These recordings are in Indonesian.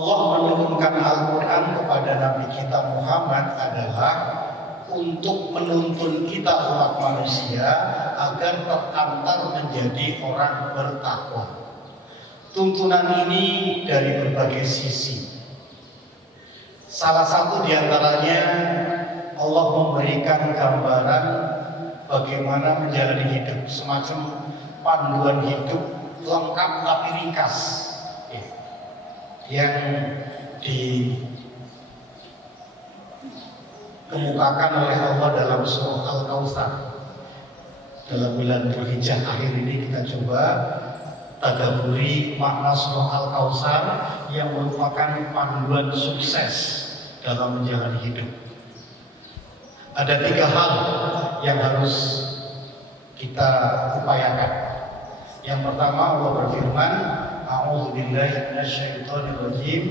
Allah menurunkan Al-Quran kepada Nabi kita Muhammad adalah untuk menuntun kita umat manusia agar terkantar menjadi orang bertakwa. Tuntunan ini dari berbagai sisi. Salah satu diantaranya Allah memberikan gambaran bagaimana menjalani hidup, semacam panduan hidup lengkap tapi ringkas yang dikemukakan oleh Allah dalam surah Al-Kautsar. Dalam bulan Dzulhijjah akhir ini kita coba tadabburi makna surah Al-Kautsar yang merupakan panduan sukses dalam menjalani hidup. Ada 3 hal yang harus kita upayakan. Yang pertama, Allah berfirman, A'udzubillahi minasyaitonirrajim,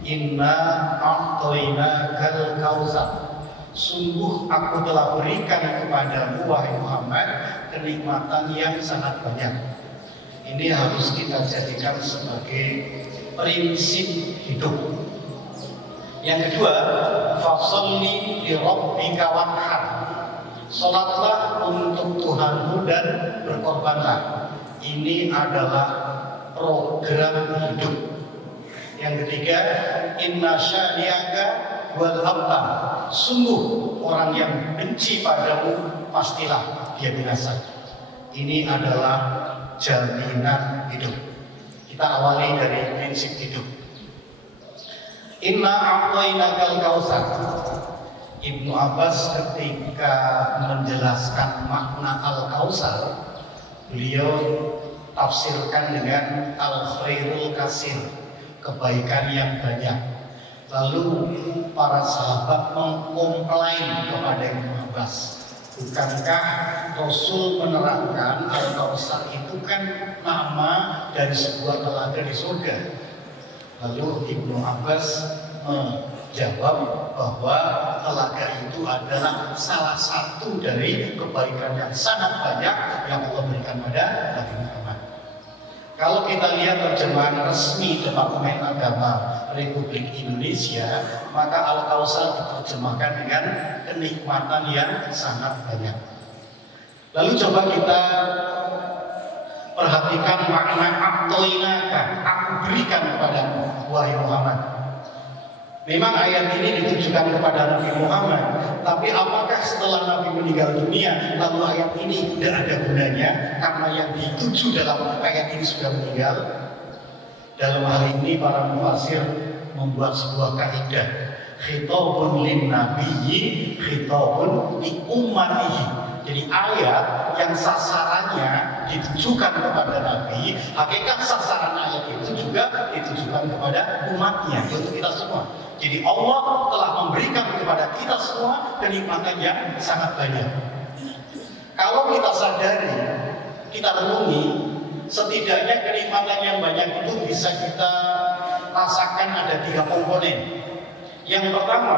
Inna a'tainakal kautsar. Sungguh aku telah berikan kepadamu wahai Muhammad kenikmatan yang sangat banyak. Ini harus kita jadikan sebagai prinsip hidup. Yang kedua, fasholli li rabbika wanhar. Salatlah untuk Tuhanmu dan berkorbanlah. Ini adalah program hidup. Yang ketiga, inna syani'aka wal abtar. Sungguh orang yang benci padamu pastilah dia binasa. Ini adalah jaminan hidup. Kita awali dari prinsip hidup. Inna a'tainakal kautsar. Ibnu Abbas ketika menjelaskan makna Al-Kautsar, beliau tafsirkan dengan al-khairul katsir, kebaikan yang banyak. Lalu para sahabat mengkomplain kepada Ibnu Abbas, bukankah Rasul menerangkan Al-Kautsar itu kan nama dari sebuah telaga di surga? Lalu Ibnu Abbas menjawab bahwa telaga itu adalah salah satu dari kebaikan yang sangat banyak yang Allah berikan pada Nabi Muhammad. Kalau kita lihat terjemahan resmi Departemen Agama Republik Indonesia, maka Al-Kautsar diterjemahkan dengan kenikmatan yang sangat banyak. Lalu coba kita perhatikan makna a'tainaka, aku berikan kepadamu wahai Muhammad. Memang ayat ini ditujukan kepada Nabi Muhammad, tapi apakah setelah Nabi meninggal dunia lalu ayat ini tidak ada gunanya karena yang dituju dalam ayat ini sudah meninggal? Dalam hal ini para mufassir membuat sebuah kaidah, khitabun lin nabiyyi, khitabun li ummatihi. Jadi ayat yang sasarannya ditujukan kepada Nabi, hakikat sasaran ayat itu juga ditujukan kepada umatnya, yaitu kita semua. Jadi Allah telah memberikan kepada kita semua kenikmatan yang sangat banyak. Kalau kita sadari, kita renungi, setidaknya kenikmatan yang banyak itu bisa kita rasakan ada 3 komponen. Yang pertama,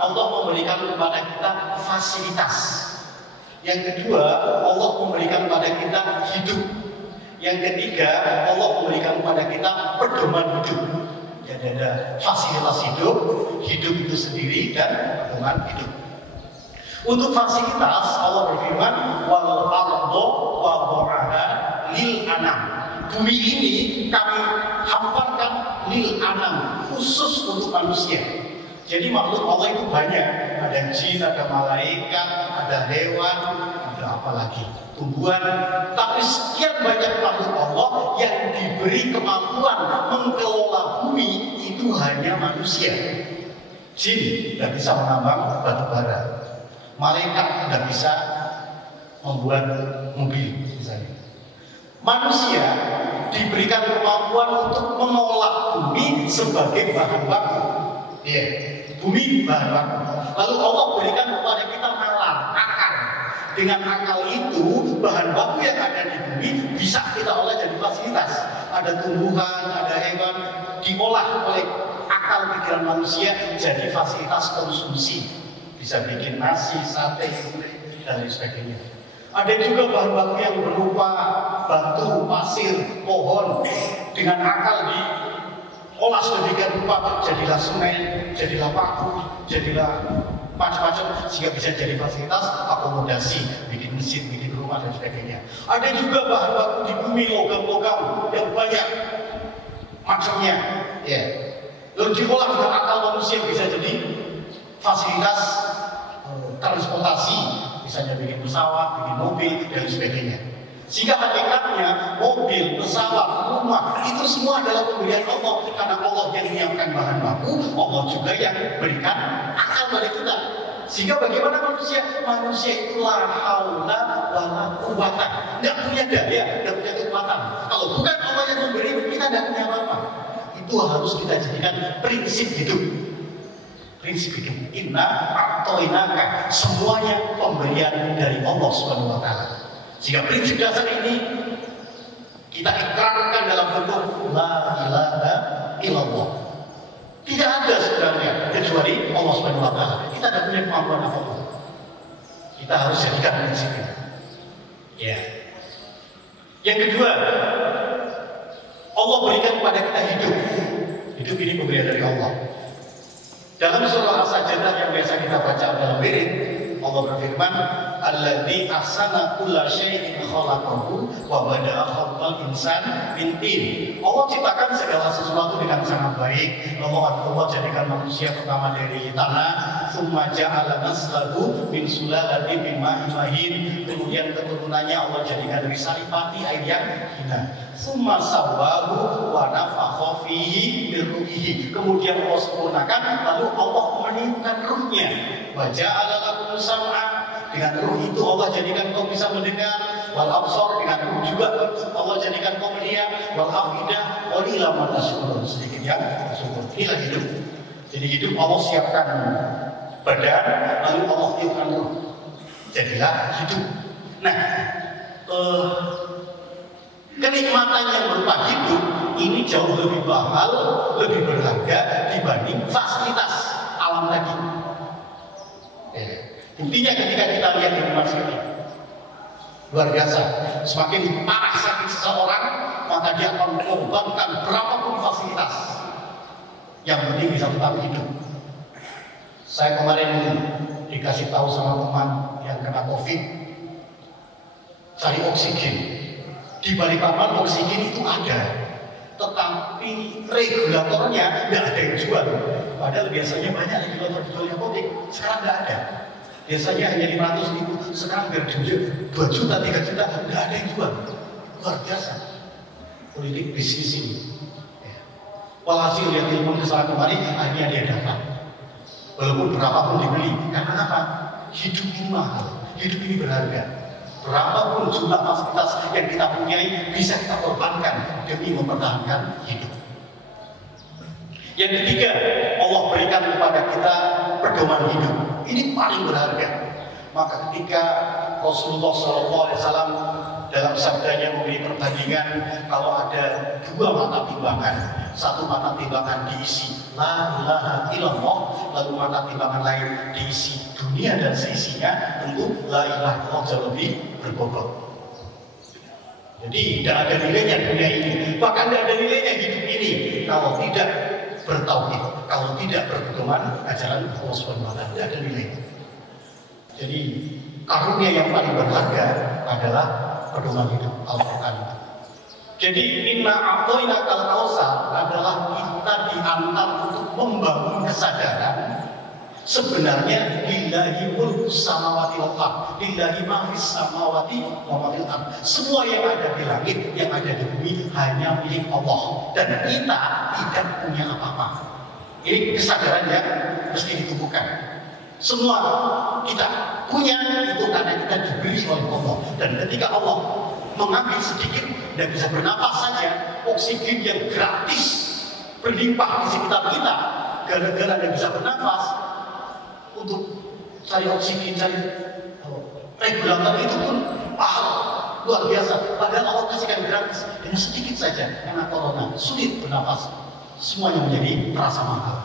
Allah memberikan kepada kita fasilitas. Yang kedua, Allah memberikan kepada kita hidup. Yang ketiga, Allah memberikan kepada kita pedoman hidup. Jadi ada fasilitas hidup, hidup itu sendiri, dan pedoman hidup. Untuk fasilitas, Allah berfirman, wal ardo wada'aha lil anam. Bumi ini kami hamparkan lil anam, khusus untuk manusia. Jadi makhluk Allah itu banyak. Ada jin, ada malaikat, ada hewan, ada apa lagi? Tumbuhan. Tapi sekian banyak makhluk Allah yang diberi kemampuan mengelola bumi itu hanya manusia. Jin tidak bisa menambang batu bara. Malaikat tidak bisa membuat mobil misalnya. Manusia diberikan kemampuan untuk mengolah bumi sebagai bahan baku. Ya, bumi bahan baku. Lalu Allah berikan kepada kita nalar, akal. Dengan akal itu, bahan baku yang ada di bumi bisa kita olah jadi fasilitas. Ada tumbuhan, ada hewan, diolah oleh akal pikiran manusia jadi fasilitas konsumsi. Bisa bikin nasi, sate, dan lain sebagainya. Ada juga bahan baku yang berupa batu, pasir, pohon. Dengan akal olah sedemikian rupa, jadilah semen, jadilah paku, jadilah macam-macam sehingga bisa jadi fasilitas akomodasi, bikin mesin, bikin rumah dan sebagainya. Ada juga bahan baku di bumi, logam-logam yang banyak macamnya, ya. Lalu diolah dengan akal manusia bisa jadi fasilitas transportasi, misalnya bikin pesawat, bikin mobil dan sebagainya. Sehingga hakikatnya mobil, pesawat, rumah itu semua adalah pemberian Allah, karena Allah yang menyiapkan bahan baku, Allah juga yang berikan akal pada kita. Sehingga bagaimana manusia? Manusia itu la haula wala quwwata, tidak punya daya, tidak punya kekuatan. Kalau bukan Allah yang memberi, kita tidak punya apa-apa. Itu harus kita jadikan prinsip hidup. Prinsip hidup. Inna a'toinaka, semuanya pemberian dari Allah Subhanahu wa taala. Jika prinsip dasar ini kita ikrarkan dalam bentuk la ilaha illallah, tidak ada sebenarnya kecuali Allah Subhanahu wa taala. Kita tidak punya kemampuan apapun. Kita harus jadikan prinsip ini. Ya. Yang kedua, Allah berikan kepada kita hidup. Hidup ini pemberian dari Allah. Dalam surah As-Sajdah yang biasa kita baca dalam wirid, Allah berfirman, "Alladzi ahsana kulla syai'in khalaqahu wa bada'a khalqal insan min tin." Allah ciptakan segala sesuatu dengan sangat baik. Allah jadikan manusia pertama dari tanah, tsumma ja'ala naslahu min sulalatin min ma'in mahin. Kemudian keturunannya Allah jadikan dari saripati, air yang hina. Tsumma sawwahu wa nafakha fihi min ruhihi. Kemudian Allah sempurnakan, lalu Allah meniupkan ruhnya. Wa ja'ala lakum sam'a, dengan ruh itu Allah jadikan kau bisa mendengar, wal absar, dengan ruh juga Allah jadikan kau melihat, wal afidah qalilan ma tashkurun, sedikit yang bersyukur. Inilah hidup. Jadi hidup Allah siapkan badan, lalu Allah tiupkan ruh, jadilah hidup. Nah, kenikmatan yang berupa hidup ini jauh lebih mahal, lebih berharga dibanding fasilitas alam tadi. Buktinya ketika kita lihat di rumah sini, luar biasa. Semakin parah sakit seseorang, maka dia akan mengorbankan berapapun fasilitas. Yang penting bisa tetap hidup. Saya kemarin dikasih tahu sama teman yang kena COVID, cari oksigen. Di Balikpapan oksigen itu ada, tetapi regulatornya tidak ada yang jual. Padahal biasanya banyak regulator jualnya COVID, sekarang tidak ada. Biasanya hanya 500.000, sekarang biar 2 juta, 3 juta, tidak ada yang jual. Luar biasa politik bisnis ini. Walhasil dia telepon ke sana kemarin, akhirnya dia dapat. Walaupun berapapun dibeli, karena apa? Hidup ini mahal, hidup ini berharga. Berapapun jumlah fasilitas yang kita punyai bisa kita korbankan demi mempertahankan hidup. Yang ketiga, Allah berikan kepada kita pedoman hidup. Ini paling berharga. Maka ketika Rasulullah SAW dalam sabdanya memberi perbandingan, kalau ada 2 mata timbangan, satu mata timbangan diisi la ilaha illallah, lalu mata timbangan lain diisi dunia dan seisinya, tentu la ilaha illallah jauh lebih berbobot. Jadi tidak ada nilainya dunia ini, bahkan tidak ada nilainya hidup ini kalau tidak bertauhid, kalau tidak berpedoman ajaran Allah Subhanahu wa taala, tidak ada nilainya. Jadi karunia yang paling berharga adalah pedoman hidup Al-Quran. Jadi inna a'toinakal kautsar adalah kita diantar untuk membangun kesadaran sebenarnya lillahi mulku samawati wal ardh, lillahi ma fis samawati wa ma fil ardh. Semua yang ada di langit, yang ada di bumi hanya milik Allah, dan kita tidak punya apa-apa. Ini kesadaran yang mesti ditumbuhkan. Semua kita punya itu karena kita diberi oleh Allah, dan ketika Allah mengambil sedikit dan bisa bernafas saja, oksigen yang gratis berlimpah di sekitar kita, gara-gara dia bisa bernafas, untuk cari oksigen, cari regulator itu pun mahal, luar biasa. Padahal Allah kasihkan gratis, dengan sedikit saja. Karena corona sulit bernafas, semuanya menjadi terasa mahal.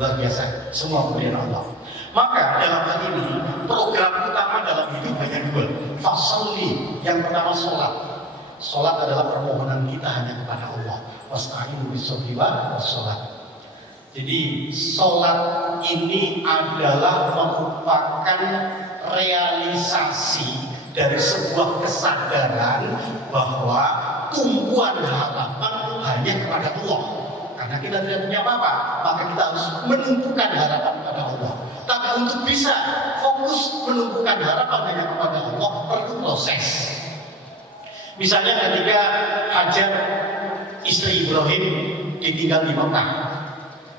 Luar biasa, semua pemberian Allah. Maka dalam hal ini program utama dalam hidup hanya 2. Fasolli, yang pertama sholat. Sholat adalah permohonan kita hanya kepada Allah. Wasta'inu bis-sabri was-sholat. Jadi sholat ini adalah merupakan realisasi dari sebuah kesadaran bahwa tumpuan harapan hanya kepada Allah. Karena kita tidak punya apa-apa, maka kita harus menumpukan harapan kepada Allah. Tapi untuk bisa fokus menumpukan harapan hanya kepada Allah perlu proses. Misalnya ketika Hajar istri Ibrahim ditinggal di Mekah,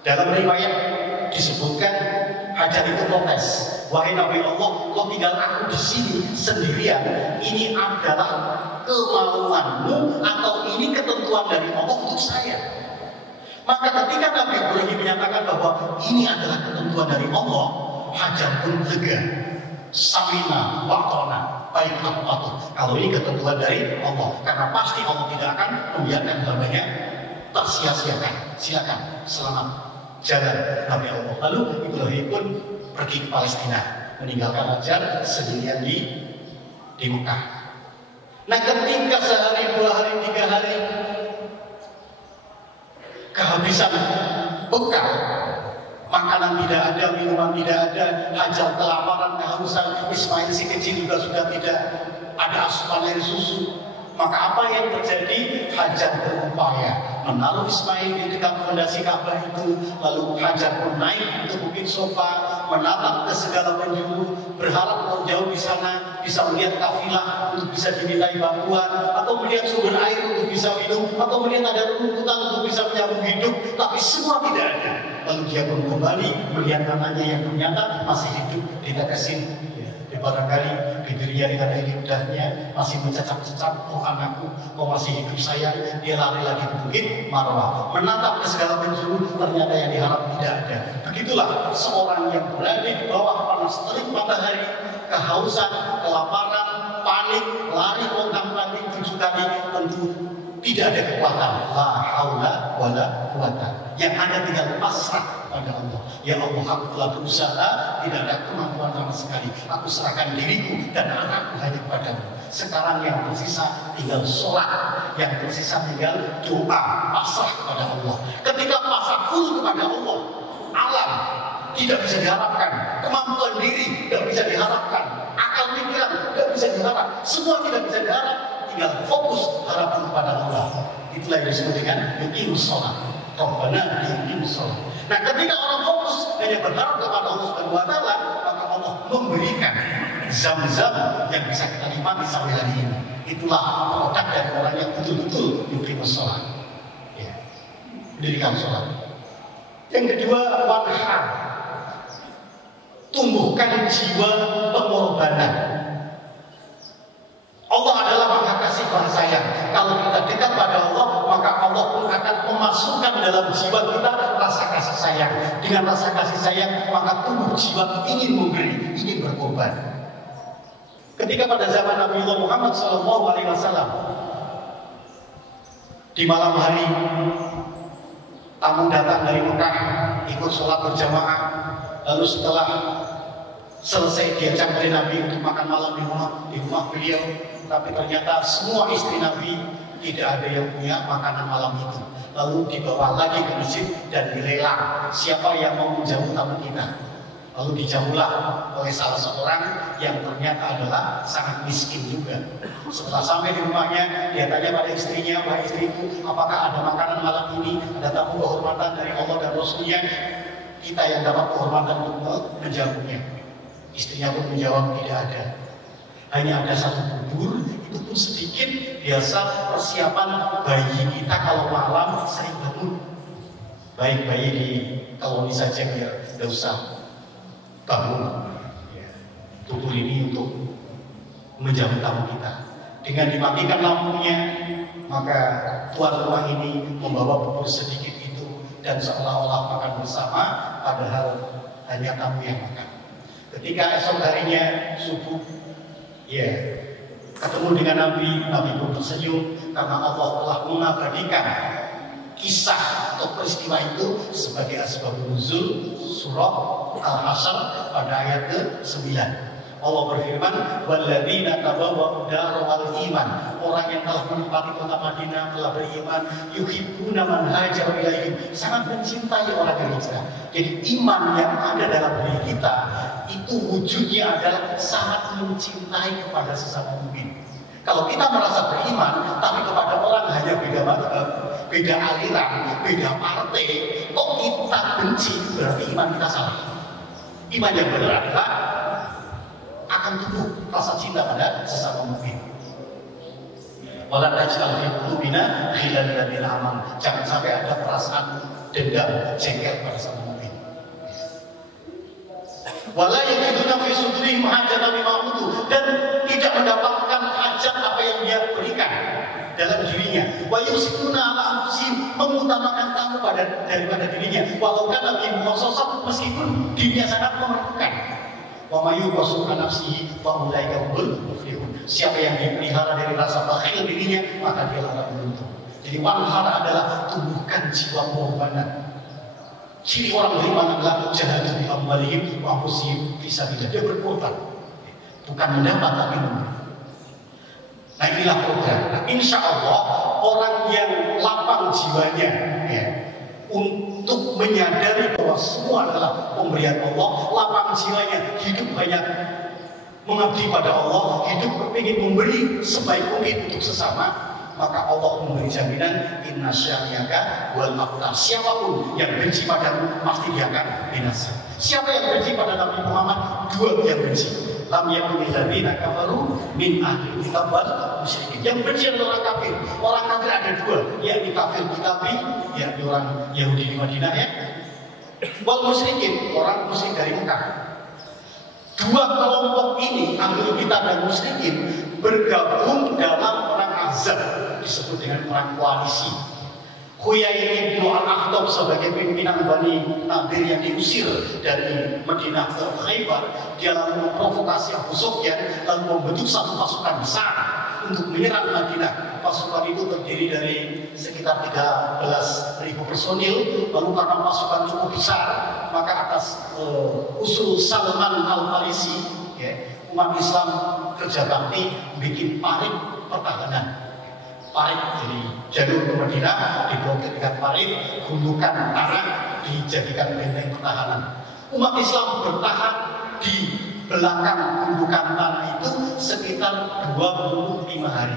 dalam riwayat disebutkan Hajar itu protes, wahai Nabi Allah, kau tinggal aku di sini sendirian, ini adalah kemauanmu atau ini ketentuan dari Allah untuk saya? Maka ketika Nabi Ibrahim menyatakan bahwa ini adalah ketentuan dari Allah, Hajar pun lega. Samina wa'tona, baiklah patuh. Kalau ini ketentuan dari Allah, karena pasti Allah tidak akan membiarkan hambanya tersia-siakan. Silakan, selamat jalan Nabi Allah. Lalu Ibrahim pun pergi ke Palestina, meninggalkan Hajar sendirian di Mekah. Nah, ketika sehari, 2 hari, 3 hari kehabisan bekal, makanan tidak ada, minuman tidak ada, Hajar kelaparan, kehausan, Ismail si kecil juga sudah tidak ada asupan air susu. Maka apa yang terjadi? Hajar berupaya menaruh Ismail di dekat fondasi Ka'bah itu. Lalu Hajar pun naik ke bukit Sofa, menatap ke segala penjuru, berharap kalau jauh di sana bisa melihat kafilah untuk bisa dimintai bantuan, atau melihat sumber air untuk bisa minum, atau melihat ada rumputan untuk bisa menyambung hidup. Tapi semua tidak ada. Lalu dia pun kembali melihat anaknya yang ternyata masih hidup, ditetesin di barangkali bibirnya ditandai ludahnya, masih mencacap-cacap, oh anakku, kau masih hidup sayang. Dia lari lagi ke bukit Marwah, menatap ke segala penjuru, ternyata yang diharap tidak ada. Begitulah seorang yang berada di bawah panas terik matahari, kehausan, kelaparan, panik, lari pontang-panting 7 kali, tentu tidak ada kekuatan. La haula wala quwata. Yang ada tinggal pasrah pada Allah. Ya Allah, aku telah berusaha, tidak ada kemampuan sama sekali. Aku serahkan diriku dan anakku hanya kepadamu. Sekarang yang tersisa tinggal sholat, yang tersisa tinggal doa, pasrah kepada Allah. Ketika pasrah full kepada Allah, alam tidak bisa diharapkan, kemampuan diri tidak bisa diharapkan, akal pikiran tidak bisa diharap, semua tidak bisa diharap. Tinggal fokus harapan kepada Allah. Itulah yang disebut dengan yuqimus shalah. Rabbana yuqimus shalah. Nah, ketika orang fokus hanya berharap kepada Allah Subhanahu wa taala, maka Allah memberikan zam-zam yang bisa kita nikmati sampai hari ini. Itulah produk dari orang yang betul-betul yuqimus shalah. Ya. Mendirikan sholat. Yang kedua, wanhar. Tumbuhkan jiwa pengorbanan. Allah adalah Maha Kasih Maha Sayang. Kalau kita dekat pada Allah, maka Allah pun akan memasukkan dalam jiwa kita rasa kasih sayang. Dengan rasa kasih sayang, maka tumbuh jiwa ingin memberi, ingin berkorban. Ketika pada zaman Nabi Muhammad SAW, di malam hari, tamu datang dari Mekah, ikut sholat berjamaah, lalu setelah selesai diajak oleh Nabi untuk makan malam di rumah beliau, tapi ternyata semua istri Nabi tidak ada yang punya makanan malam itu. Lalu dibawa lagi ke masjid dan dilelang, siapa yang mau menjamu tamu kita. Lalu dijauhlah oleh salah seorang yang ternyata adalah sangat miskin juga. Setelah sampai di rumahnya, dia tanya pada istrinya, wahai istriku, apakah ada makanan malam ini, ada tamu kehormatan dari Allah dan Rasulnya, kita yang dapat kehormatan untuk menjamunya. Istrinya pun menjawab, tidak ada. Hanya ada satu bubur, itu pun sedikit, biasa persiapan bayi kita kalau malam sering bangun. Baik bayi di koloni saja biar tidak usah bangun. Bubur ini untuk menjamu tamu kita. Dengan dimatikan lampunya, maka tuan rumah ini membawa bubur sedikit itu dan seolah-olah makan bersama, padahal hanya tamu yang makan. Ketika esok harinya subuh, ketemu dengan Nabi pun tersenyum karena Allah telah mengabadikan kisah atau peristiwa itu sebagai asbabun nuzul surah Al-Hasyr pada ayat ke-9. Allah berfirman, "Walladzina tabawwa'u daral iman." Orang yang telah menempati kota Madinah telah beriman, yuhibbuna man hajara ilaihim, sangat mencintai orang yang hijrah. Jadi iman yang ada dalam diri kita itu wujudnya adalah sangat mencintai kepada sesama mukmin. Kalau kita merasa beriman, tapi kepada orang hanya beda mazhab, beda aliran, beda partai, kok kita benci, berarti iman kita salah. Iman yang benar adalah akan tumbuh rasa cinta pada sesama mukmin. Wala taj'al fi qulubina ghillan lil ladzina amanu. Jangan sampai ada perasaan dendam, jengkel pada sesama mukmin. Wala yajiduna fi sudurihim hajatan mimma utu, dan tidak mendapatkan hajat apa yang dia berikan dalam dirinya. Wa yusiruna ala anfusihim, mengutamakan tamu daripada dirinya. Walau kan lebih sosok meskipun dirinya sangat memerlukan. Wa may yuqasuna nafsihi fa ulaika humul muflihun. Siapa yang dipelihara dari rasa bakhil dirinya, maka dia akan beruntung. Jadi wanhar adalah tumbuhkan jiwa pengorbanan. Ciri orang beriman adalah jahadu bi amwalihim wa anfusihim fisabilillah. Dia berkorban, bukan mendapat tapi memberi. Nah inilah program. Nah, insya Allah orang yang lapang jiwanya ya, untuk menyadari bahwa semua adalah pemberian Allah, lapang jiwanya, hidup banyak mengabdi pada Allah, hidup ingin memberi sebaik mungkin untuk sesama, maka Allah memberi jaminan inna syani'aka wal abtar. Siapapun yang benci padamu pasti dia akan binasa. Siapa yang benci pada Nabi Muhammad? Dua yang benci. Lam yakunil ladzina kafaru min ahli kitab wal musyrikin. Yang benci adalah orang kafir. Orang kafir ada dua, yakni kafir kitabi, yakni orang Yahudi di Madinah ya. Wal musyrikin, orang musyrik dari Mekah. Dua kelompok ini, ahli kitab dan musyrikin, bergabung dalam perang Ahzab, disebut dengan perang koalisi. Huyai bin Al-Akhtab sebagai pimpinan Bani Nadir yang diusir dari Madinah ke Khaybar, dia lalu memprovokasi Abu Sufyan, lalu membentuk satu pasukan besar untuk menyerang Madinah. Pasukan itu terdiri dari sekitar 13.000 personil. Lalu karena pasukan cukup besar, maka atas usul Salman Al-Farisi, ya, umat Islam kerja bakti bikin parit pertahanan. Parit jadi jalur ke Madinah diblokir dengan parit, gundukan tanah dijadikan benteng pertahanan. Umat Islam bertahan di belakang gundukan tanah itu sekitar 25 hari.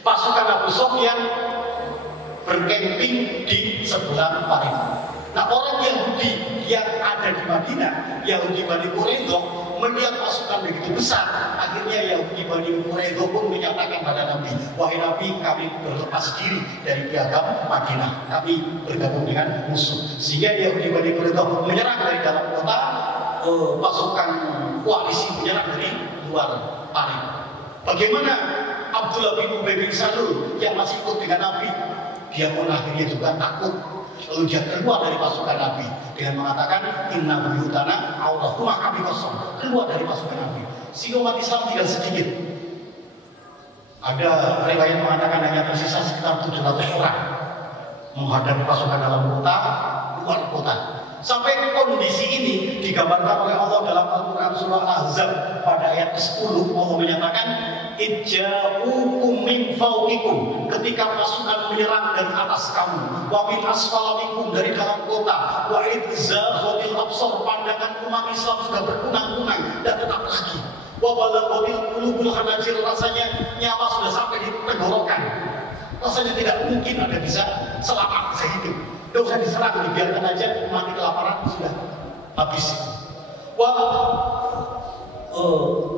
Pasukan Abu Sufyan berkemping di sebelah parit. Nah, orang Yahudi yang ada di Madinah, Yahudi Bani Quraidah, melihat pasukan begitu besar, akhirnya Yahudi Bani Quraidah pun menyatakan pada Nabi, "Wahai Nabi, kami berlepas diri dari piagam Madinah, kami bergabung dengan musuh." Sehingga Yahudi Bani Quraidah menyerang dari dalam kota, pasukan koalisi menyerang dari luar parit. Bagaimana Abdullah bin Ubay bin Salul yang masih ikut dengan Nabi? Dia pun akhirnya juga takut. Lalu dia keluar dari pasukan Nabi dengan mengatakan, "Inna buyutana Allah, rumah kami kosong." Keluar dari pasukan Nabi. Sehingga umat Islam tinggal sedikit. Ada riwayat mengatakan hanya tersisa sekitar 700 orang menghadapi pasukan dalam kota, luar kota. Sampai kondisi ini digambarkan oleh Allah dalam Al-Quran surah Ahzab pada ayat 10. Allah menyatakan, "Ijja'ukum min fawqikum," ketika pasukan menyerang dari atas kamu, wa min asfala minkum, dari dalam kota, wa idzaghatil absar, pandangan umat Islam sudah berkunang-kunang dan tetap lagi, wa balaghatil qulubul hanajir, rasanya nyawa sudah sampai di tenggorokan, rasanya tidak mungkin ada bisa selamat bisa hidup. Tidak usah diserang, dibiarkan aja, mati kelaparan sudah habis.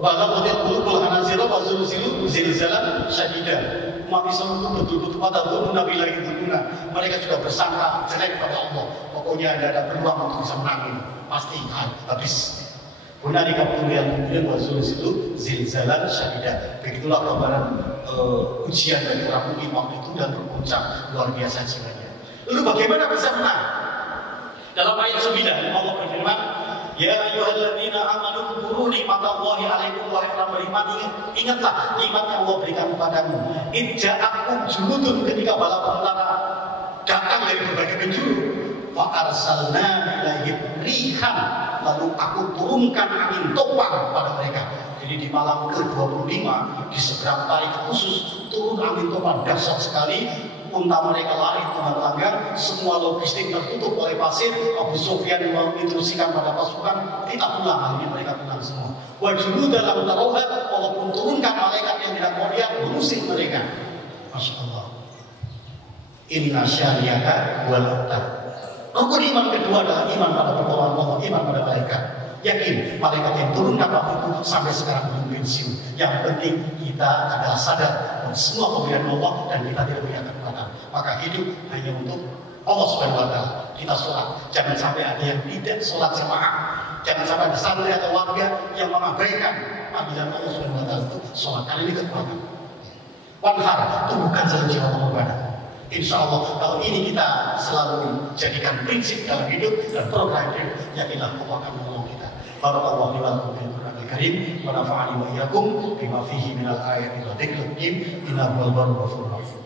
Balaghatil qulubul hanajir wa zulzilu zilzalan syadidan. Umat Islam itu betul-betul pada Nabi lagi berguna. Mereka juga bersangka jelek pada Allah. Pokoknya tidak ada peluang untuk bisa menang, pasti habis. Hunalika yang kemudian wa zulzilu zilzalan syadidan. Begitulah gambaran ujian bagi orang mukmin waktu itu dan berpuncak luar biasa jiwanya. Lalu bagaimana bisa menang? Dalam ayat 9 Allah berfirman, "Ya ayyuhalladzina amanu dzkuru nikmatallahi 'alaikum wa orang beriman, ingatlah nikmat yang Allah berikan kepadamu. Idza'akum junudun, ketika bala tentara datang dari berbagai penjuru, fa arsalna ilaihim rihan, lalu aku turunkan angin topan pada mereka. Jadi di malam ke-25 di seberang tarik khusus turun angin topan dahsyat sekali. Unta mereka lari terbang-langgang, semua logistik tertutup oleh pasir. Abu Sufyan menginstruksikan pada pasukan, kita pulang. Akhirnya mereka pulang semua. Wajulu dalam tarohat, walaupun turunkan malaikat yang tidak mau lihat, mengusir mereka. Masya Allah. Inna syariata wal abtar. Rukun iman kedua adalah iman pada pertolongan Allah, iman pada malaikat. Yakin malaikat yang turun kapal itu sampai sekarang belum pensiun. Yang penting kita adalah sadar bahwa semua pemberian Allah dan kita tidak punya kekuatan. Maka hidup hanya untuk Allah Subhanahu wa Ta'ala. Kita sholat, jangan sampai ada yang tidak sholat jamaah. Jangan sampai ada santri atau warga yang mengabaikan panggilan Allah Subhanahu wa Ta'ala itu sholat. Karena ini kekuatan. Wanhar, tumbuhkan saja jiwa pengorbanan. Insya Allah kalau ini kita selalu jadikan prinsip dalam hidup dan program hidup, yakinlah Allah akan menolong kita. Barakallahu li wa lakum fil Qur'anil Karim wa nafa'ani wa iyyakum bima fihi minal ayati wa dzikril hakim. Innahu wal barru ghafurur rahim.